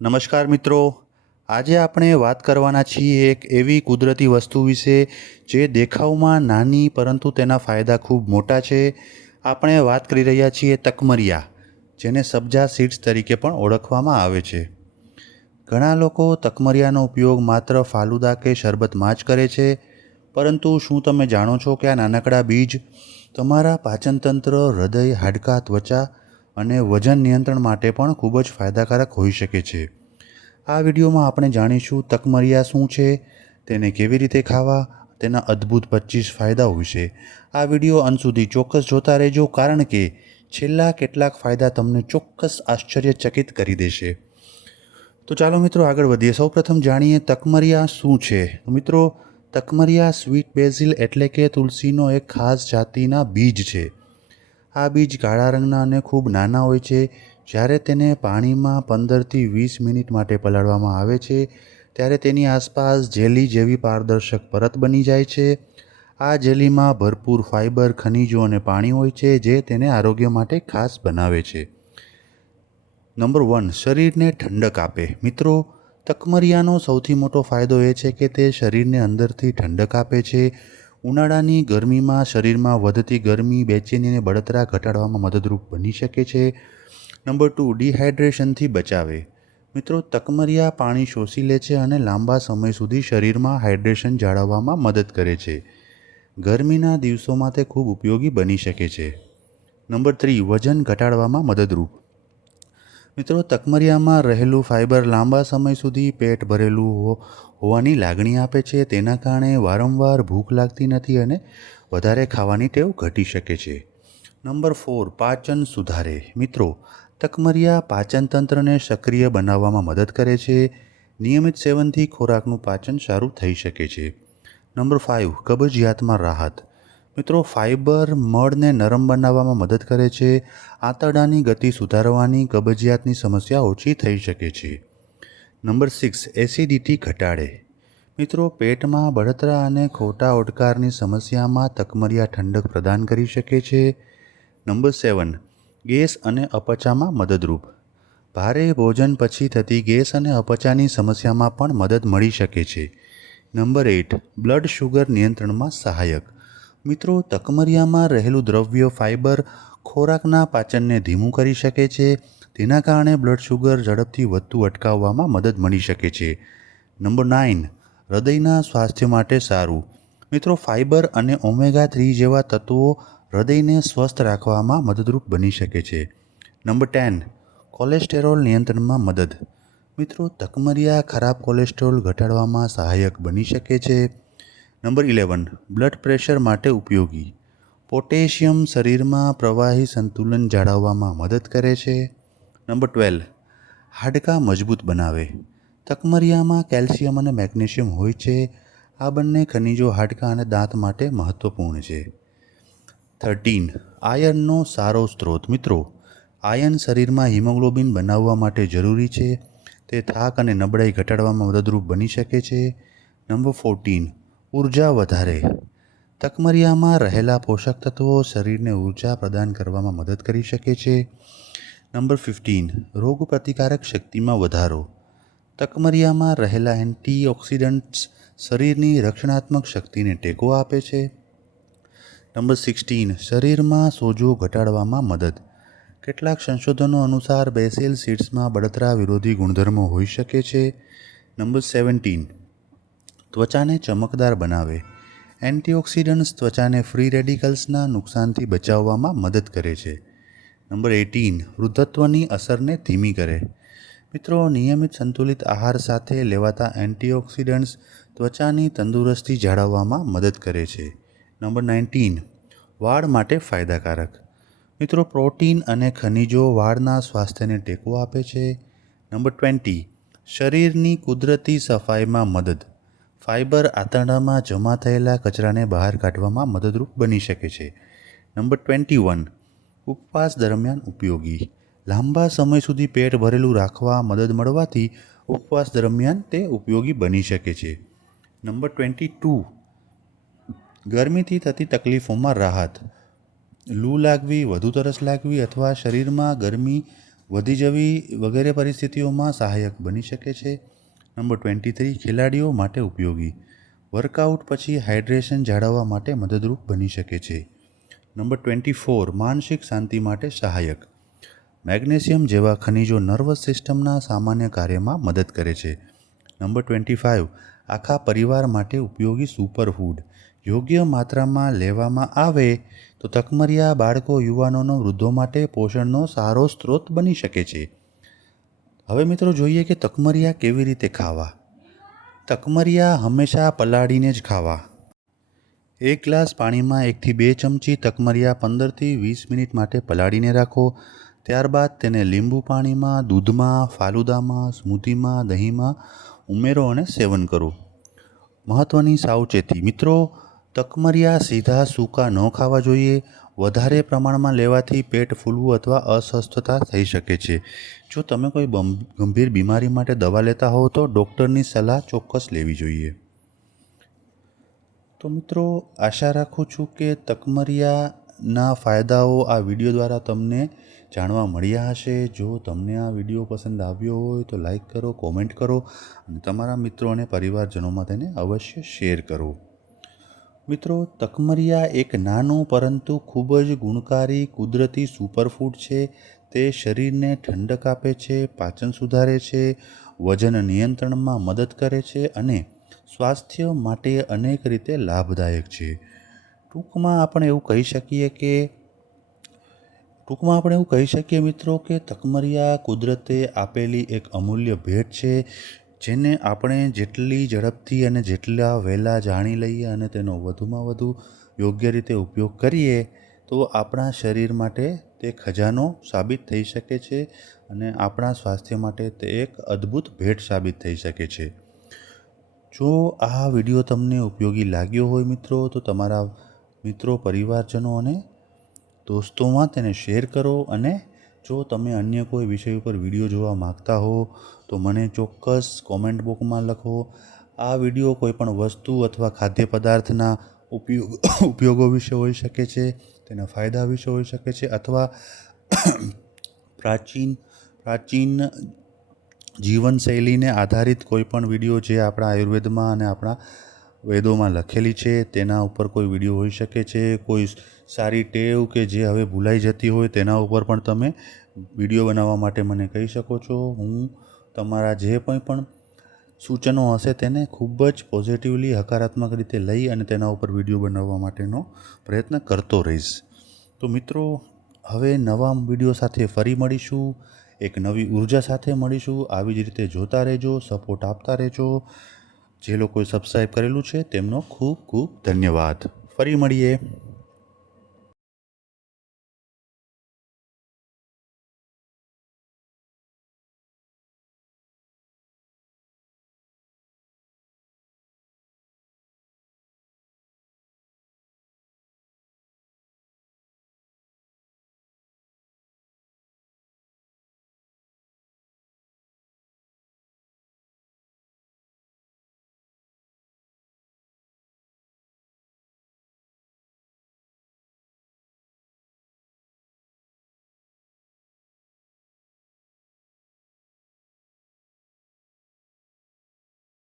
નમસ્કાર મિત્રો, આજે આપણે વાત કરવાના છીએ એક એવી કુદરતી વસ્તુ વિશે જે દેખાવમાં નાની પરંતુ તેના ફાયદા ખૂબ મોટા છે. આપણે વાત કરી રહ્યા છીએ તકમરિયા, જેને સબ્જા સીડ્સ તરીકે પણ ઓળખવામાં આવે છે. ઘણા લોકો તકમરિયાનો ઉપયોગ માત્ર ફાલુદા કે શરબતમાં જ કરે છે, પરંતુ શું તમે જાણો છો કે આ નાનકડા બીજ તમારા પાચનતંત્ર, હૃદય, હાડકાં, ત્વચા અને વજન નિયંત્રણ માટે પણ ખૂબ જ ફાયદાકારક હોઈ શકે છે. આ વિડીયોમાં આપણે જાણીશું તકમરિયા શું છે, તેને કેવી રીતે ખાવા, તેના અદ્ભુત 25 ફાયદાઓ વિશે. આ વિડીયો અંત સુધી ચોક્કસ જોતા રહેજો, કારણ કે છેલ્લા કેટલાક ફાયદા તમને ચોક્કસ આશ્ચર્યચકિત કરી દેશે. તો ચાલો મિત્રો આગળ વધીએ. સૌપ્રથમ જાણીએ તકમરિયા શું છે. તો મિત્રો, તકમરિયા સ્વીટ બેઝિલ એટલે કે તુલસીનો એક ખાસ જાતિના બીજ છે. આ બીજ કાળા રંગના અને ખૂબ નાના હોય છે. જ્યારે તેને પાણીમાં 15થી 20 મિનિટ માટે પલાળવામાં આવે છે, ત્યારે તેની આસપાસ જેલી જેવી પારદર્શક પરત બની જાય છે. આ જેલીમાં ભરપૂર ફાઇબર, ખનિજો અને પાણી હોય છે, જે તેને આરોગ્ય માટે ખાસ બનાવે છે. નંબર 1, શરીરને ઠંડક આપે. મિત્રો, તકમરિયાનો સૌથી મોટો ફાયદો એ છે કે તે શરીરને અંદરથી ઠંડક આપે છે. ઉનાળાની ગરમીમાં શરીરમાં વધતી ગરમી, બેચેની અને બળતરા ઘટાડવામાં મદદરૂપ બની શકે છે. નંબર 2, ડિહાઇડ્રેશનથી બચાવે. મિત્રો, તકમરિયા પાણી શોષી લે છે અને લાંબા સમય સુધી શરીરમાં હાઇડ્રેશન જાળવવામાં મદદ કરે છે. ગરમીના દિવસોમાં તે ખૂબ ઉપયોગી બની શકે છે. નંબર 3, વજન ઘટાડવામાં મદદરૂપ. મિત્રો, તકમરિયામાં રહેલું ફાઇબર લાંબા સમય સુધી પેટ ભરેલું હોવાની લાગણી આપે છે. તેના કારણે વારંવાર ભૂખ લાગતી નથી અને વધારે ખાવાની ટેવ ઘટી શકે છે. નંબર 4, પાચન સુધારે. મિત્રો, તકમરિયા પાચનતંત્રને સક્રિય બનાવવામાં મદદ કરે છે. નિયમિત સેવનથી ખોરાકનું પાચન સારું થઈ શકે છે. નંબર 5, કબજિયાતમાં રાહત. મિત્રો, ફાઇબર મળને નરમ બનાવવામાં મદદ કરે છે. આંતરડાની ગતિ સુધારવાની કબજિયાતની સમસ્યા ઓછી થઈ શકે છે. નંબર 6, એસિડિટી ઘટાડે. મિત્રો, પેટમાં બળતરા અને ખોટા ઓડકારની સમસ્યામાં તકમરિયા ઠંડક પ્રદાન કરી શકે છે. નંબર 7, ગેસ અને અપચામાં મદદરૂપ. ભારે ભોજન પછી થતી ગેસ અને અપચાની સમસ્યામાં પણ મદદ મળી શકે છે. નંબર 8, બ્લડ શુગર નિયંત્રણમાં સહાયક. મિત્રો, તકમરિયામાં રહેલું દ્રવ્ય ફાઇબર ખોરાકના પાચનને ધીમું કરી શકે છે. તેના કારણે બ્લડ શુગર ઝડપથી વધતું અટકાવવામાં મદદ મળી શકે છે. નંબર 9, હૃદયના સ્વાસ્થ્ય માટે સારું. મિત્રો, ફાઇબર અને ઓમેગા 3 જેવા તત્વો હૃદયને સ્વસ્થ રાખવામાં મદદરૂપ બની શકે છે. નંબર 10, કોલેસ્ટેરોલ નિયંત્રણમાં મદદ. મિત્રો, તકમરિયા ખરાબ કોલેસ્ટ્રોલ ઘટાડવામાં સહાયક બની શકે છે. નંબર 11, બ્લડ પ્રેશર માટે ઉપયોગી. પોટેશિયમ શરીરમાં પ્રવાહી સંતુલન જાળવવામાં મદદ કરે છે. નંબર 12, હાડકાં મજબૂત બનાવે. તકમરિયામાં કેલ્શિયમ અને મેગ્નેશિયમ હોય છે. આ બંને ખનિજો હાડકાં અને દાંત માટે મહત્વપૂર્ણ છે. 13, આયર્નનો સારો સ્ત્રોત. મિત્રો, આયર્ન શરીરમાં હિમોગ્લોબિન બનાવવા માટે જરૂરી છે. તે થાક અને નબળાઈ ઘટાડવામાં મદદરૂપ બની શકે છે. નંબર 14, ઉર્જા વધારે. તકમરિયામાં રહેલા પોષક તત્વો શરીરને ઉર્જા પ્રદાન કરવામાં મદદ કરી શકે છે. નંબર 15, રોગપ્રતિકારક શક્તિમાં વધારો. તકમરિયામાં રહેલા એન્ટીઓક્સિડન્ટ્સ શરીરની રક્ષણાત્મક શક્તિને ટેકો આપે છે. નંબર 16, શરીરમાં સોજો ઘટાડવામાં મદદ. કેટલાક સંશોધનો અનુસાર બેસિલ સીડ્સમાં બળતરા વિરોધી ગુણધર્મો હોઈ શકે છે. નંબર 17, ત્વચાને ચમકદાર બનાવે. એન્ટીઓક્સિડન્ટ્સ ત્વચાને ફ્રી રેડિકલ્સના નુકસાનથી બચાવવામાં મદદ કરે છે. નંબર 18, વૃદ્ધત્વની અસરને ધીમી કરે. મિત્રો, નિયમિત સંતુલિત આહાર સાથે લેવાતા એન્ટીઓક્સિડન્ટ્સ ત્વચાની તંદુરસ્તી જાળવવામાં મદદ કરે છે. નંબર 19, વાળ માટે ફાયદાકારક. મિત્રો, પ્રોટીન અને ખનિજો વાળના સ્વાસ્થ્યને ટેકો આપે છે. નંબર 20, શરીરની કુદરતી સફાઈમાં મદદ. ફાઇબર આંતરડામાં જમા થયેલા કચરાને બહાર કાઢવામાં મદદરૂપ બની શકે છે. નંબર 21, ઉપવાસ દરમિયાન ઉપયોગી. લાંબા સમય સુધી પેટ ભરેલું રાખવા મદદ મળવાથી ઉપવાસ દરમિયાન તે ઉપયોગી બની શકે છે. નંબર 22, ગરમીથી થતી તકલીફોમાં રાહત. લૂ લાગવી, વધુ તરસ લાગવી અથવા શરીરમાં ગરમી વધી જવી વગેરે પરિસ્થિતિઓમાં સહાયક બની શકે છે. નંબર 23, ખેલાડીઓ માટે ઉપયોગી. વર્કઆઉટ પછી હાઇડ્રેશન જાળવવા માટે મદદરૂપ બની શકે છે. નંબર 24, માનસિક શાંતિ માટે સહાયક. મેગ્નેશિયમ જેવા ખનિજો નર્વસ સિસ્ટમના સામાન્ય કાર્યમાં મદદ કરે છે. નંબર 25, આખા પરિવાર માટે ઉપયોગી સુપરફૂડ. યોગ્ય માત્રામાં લેવામાં આવે તો તકમરિયા બાળકો, યુવાનોનો, વૃદ્ધો માટે પોષણનો સારો સ્ત્રોત બની શકે છે. હવે મિત્રો જોઈએ કે તકમરિયા કેવી રીતે ખાવા. તકમરિયા હંમેશા પલાળીને જ ખાવા. 1 ગ્લાસ પાણીમાં 1 થી 2 ચમચી તકમરિયા 15 થી 20 મિનિટ માટે પલાળીને રાખો. ત્યારબાદ તેને લીંબુ પાણીમાં, દૂધમાં, ફાલુદામાં, સ્મૂધીમાં, દહીંમાં ઉમેરો અને સેવન કરો. મહત્ત્વની સાવચેતી. મિત્રો, તકમરિયા સીધા સૂકા ન ખાવા જોઈએ. વધારે પ્રમાણમાં લેવાથી પેટ ફૂલવું અથવા અસ્વસ્થતા થઈ શકે છે. જો તમે કોઈ ગંભીર બીમારી માટે દવા લેતા હોવ તો ડૉક્ટરની સલાહ ચોક્કસ લેવી જોઈએ. તો મિત્રો, આશા રાખું છું કે તકમરિયાના ફાયદાઓ આ વિડીયો દ્વારા તમને જાણવા મળ્યા હશે. જો તમને આ વિડીયો પસંદ આવ્યો હોય તો લાઈક કરો, કોમેન્ટ કરો અને તમારા મિત્રો અને પરિવારજનોમાં તેને અવશ્ય શેર કરો. મિત્રો, તકમરિયા એક નાનું પરંતુ ખૂબ જ ગુણકારી કુદરતી સુપરફૂડ છે. તે શરીરને ઠંડક આપે છે, પાચન સુધારે છે, વજન નિયંત્રણમાં મદદ કરે છે અને સ્વાસ્થ્ય માટે અનેક રીતે લાભદાયક છે. ટૂંકમાં આપણે એવું કહી શકીએ મિત્રો કે તકમરિયા કુદરતે આપેલી એક અમૂલ્ય ભેટ છે, જેને આપણે જેટલી ઝડપથી અને જેટલા વહેલા જાણી લઈએ અને તેનો વધુમાં વધુ યોગ્ય રીતે ઉપયોગ કરીએ તો આપણા શરીર માટે તે ખજાનો સાબિત થઈ શકે છે અને આપણા સ્વાસ્થ્ય માટે તે એક અદ્ભુત ભેટ સાબિત થઈ શકે છે. જો આ વિડીયો તમને ઉપયોગી લાગ્યો હોય મિત્રો, તો તમારા મિત્રો, પરિવારજનો અને દોસ્તોમાં તેને શેર કરો. અને જો તમે અન્ય કોઈ વિષય ઉપર વિડીયો જોવા માગતા હો તો મને ચોક્કસ કોમેન્ટ બોક્સમાં લખો. આ વિડીયો કોઈપણ વસ્તુ અથવા ખાદ્ય પદાર્થના ઉપયોગો વિશે હોઈ શકે છે, તેના ફાયદા વિશે હોઈ શકે છે અથવા પ્રાચીન જીવનશૈલીને આધારિત કોઈપણ વિડીયો જે આપણા આયુર્વેદમાં અને આપણા વેદોમાં લખેલી છે તેના ઉપર કોઈ વિડીયો હોઈ શકે છે. કોઈ સારી ટેવ કે જે હવે ભૂલાઈ જતી હોય તેના ઉપર પણ તમે વિડીયો બનાવવા માટે મને કહી શકો છો. હું તમારા જે પણ સૂચનો હશે તેને ખૂબ જ પોઝિટિવલી, હકારાત્મક રીતે લઈ અને તેના ઉપર વિડીયો બનાવવા માટેનો પ્રયત્ન કરતો રહીશ. તો મિત્રો, હવે નવા વિડીયો સાથે ફરી મળીશું, એક નવી ઉર્જા સાથે મળીશું. આવી જ રીતે જોતા રહેજો, સપોર્ટ આપતા રહેજો. જે લોકોએ સબસ્ક્રાઈબ કરેલું છે તેમનો ખૂબ ખૂબ ધન્યવાદ. ફરી મળીએ.